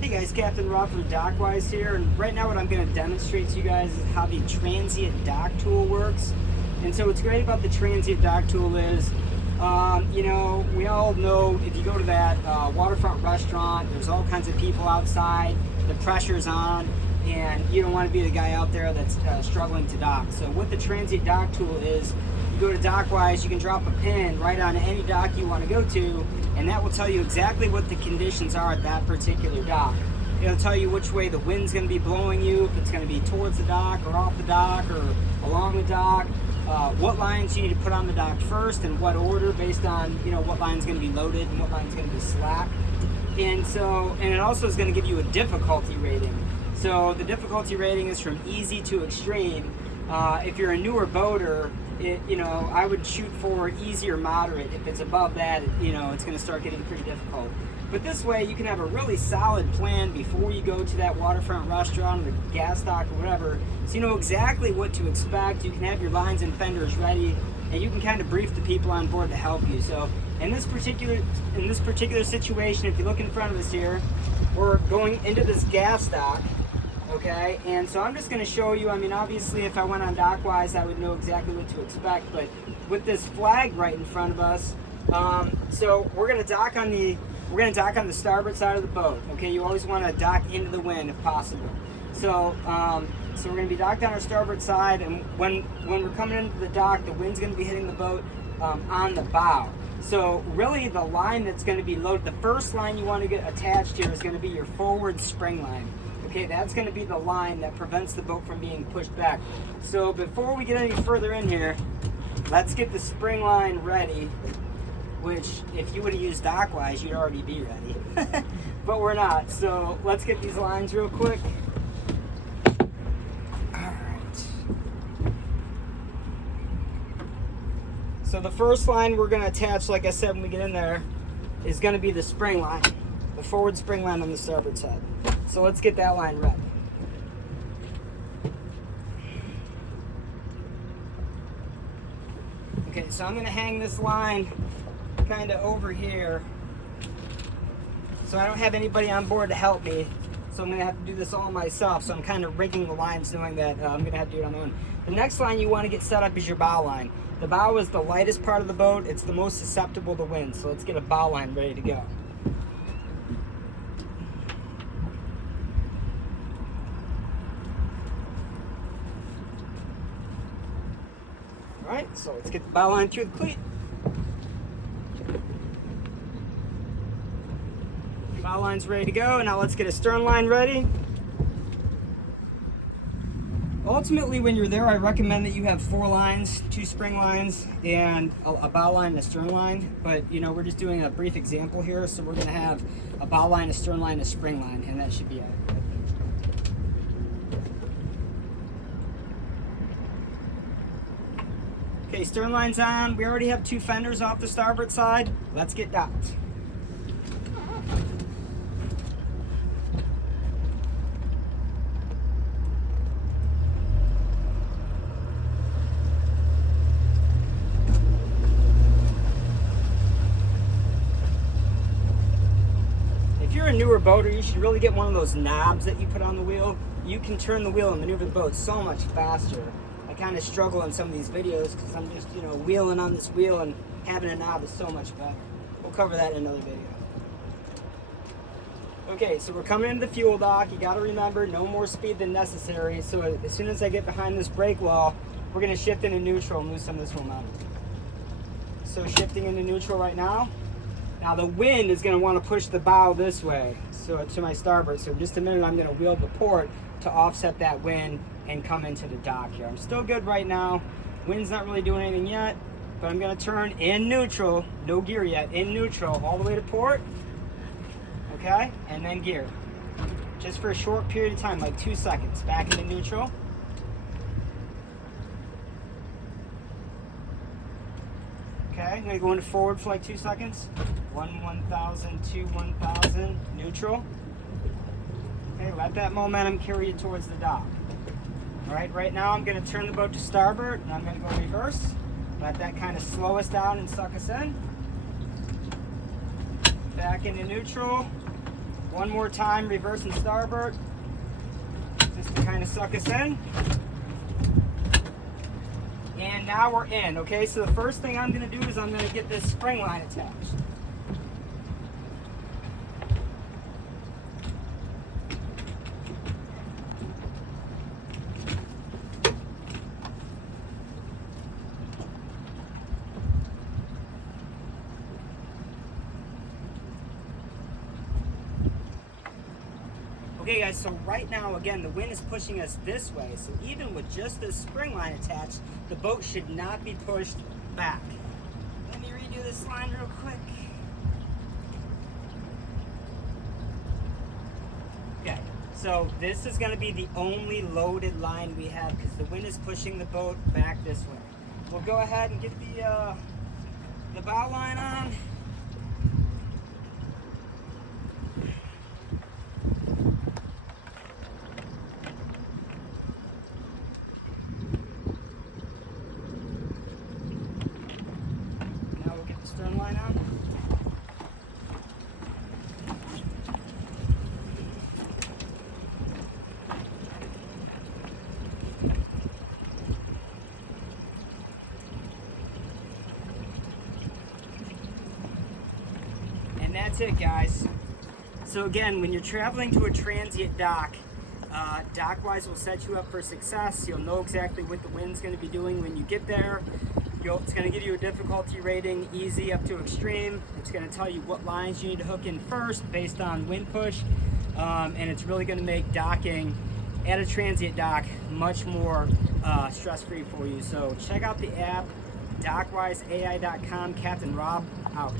Hey guys, Captain Rob from DockWise here, and right now what I'm going to demonstrate to you guys is how the Transient Dock tool works. And so what's great about the Transient Dock tool is, you know, we all know if you go to that waterfront restaurant, there's all kinds of people outside, the pressure's on, and you don't want to be the guy out there that's struggling to dock. So what the Transient Dock tool is, you go to DockWise, you can drop a pin right on any dock you want to go to, and that will tell you exactly what the conditions are at that particular dock. It'll tell you which way the wind's going to be blowing you, if it's going to be towards the dock or off the dock or along the dock, what lines you need to put on the dock first and what order based on, you know, what line's going to be loaded and what line's going to be slack. And it also is going to give you a difficulty rating. So the difficulty rating is from easy to extreme. If you're a newer boater, you know, I would shoot for easy or moderate. If it's above that, you know, it's going to start getting pretty difficult. But this way, you can have a really solid plan before you go to that waterfront restaurant or gas dock or whatever, so you know exactly what to expect. You can have your lines and fenders ready, and you can kind of brief the people on board to help you. So in this particular situation, if you look in front of us here, we're going into this gas dock. Okay, and so I'm just going to show you. I mean, obviously, if I went on DockWise, I would know exactly what to expect. But with this flag right in front of us, so we're going to dock on the starboard side of the boat. Okay, you always want to dock into the wind if possible. So, so we're going to be docked on our starboard side, and when we're coming into the dock, the wind's going to be hitting the boat on the bow. So really, the line that's going to be loaded, the first line you want to get attached here is going to be your forward spring line. Okay, that's going to be the line that prevents the boat from being pushed back. So before we get any further in here, let's get the spring line ready, which if you would have used DockWise, you'd already be ready. But we're not, so let's get these lines real quick. Alright. So the first line we're going to attach, like I said when we get in there, is going to be the spring line, the forward spring line on the starboard side. So let's get that line ready. Okay, so I'm going to hang this line kind of over here. So I don't have anybody on board to help me. So I'm going to have to do this all myself. So I'm kind of rigging the lines, knowing that I'm going to have to do it on my own. The next line you want to get set up is your bow line. The bow is the lightest part of the boat. It's the most susceptible to wind. So let's get a bow line ready to go. Alright, so let's get the bow line through the cleat. Bow line's ready to go. Now let's get a stern line ready. Ultimately, when you're there, I recommend that you have 4 lines, 2 spring lines, and a bow line and a stern line. But, you know, we're just doing a brief example here, so we're going to have a bow line, a stern line, a spring line, and that should be it. Okay, stern line's on. We already have 2 fenders off the starboard side. Let's get docked. If you're a newer boater, you should really get one of those knobs that you put on the wheel. You can turn the wheel and maneuver the boat so much faster. I kind of struggle in some of these videos because I'm just, you know, wheeling on this wheel, and having a knob is so much better. We'll cover that in another video. Okay, so we're coming into the fuel dock. You got to remember, no more speed than necessary. So as soon as I get behind this brake wall, we're going to shift into neutral and lose some of this momentum. So shifting into neutral right now. Now the wind is going to want to push the bow this way, so to my starboard. So in just a minute, I'm going to wheel the port to offset that wind and come into the dock here. I'm still good right now. Wind's not really doing anything yet, but I'm going to turn in neutral, no gear yet, in neutral all the way to port, okay, and then gear. Just for a short period of time, like 2 seconds. Back into neutral. Okay, I'm going to go into forward for like 2 seconds. 1,000, 2, 1,000, neutral. Okay, let that momentum carry you towards the dock. All right, right now I'm going to turn the boat to starboard, and I'm going to go reverse. Let that kind of slow us down and suck us in. Back into neutral. One more time, reverse and starboard, just to kind of suck us in. And now we're in, okay? So the first thing I'm gonna do is I'm gonna get this spring line attached. Okay guys, so right now, again, the wind is pushing us this way, so even with just this spring line attached, the boat should not be pushed back. Let me redo this line real quick. Okay, so this is gonna be the only loaded line we have because the wind is pushing the boat back this way. We'll go ahead and get the bow line on. Stern line on. And that's it, guys. So again, when you're traveling to a transient dock, DockWise will set you up for success. You'll know exactly what the wind's going to be doing when you get there. It's going to give you a difficulty rating, easy up to extreme. It's going to tell you what lines you need to hook in first based on wind push. And it's really going to make docking at a transient dock much more stress-free for you. So check out the app, DockWiseAI.com. Captain Rob out.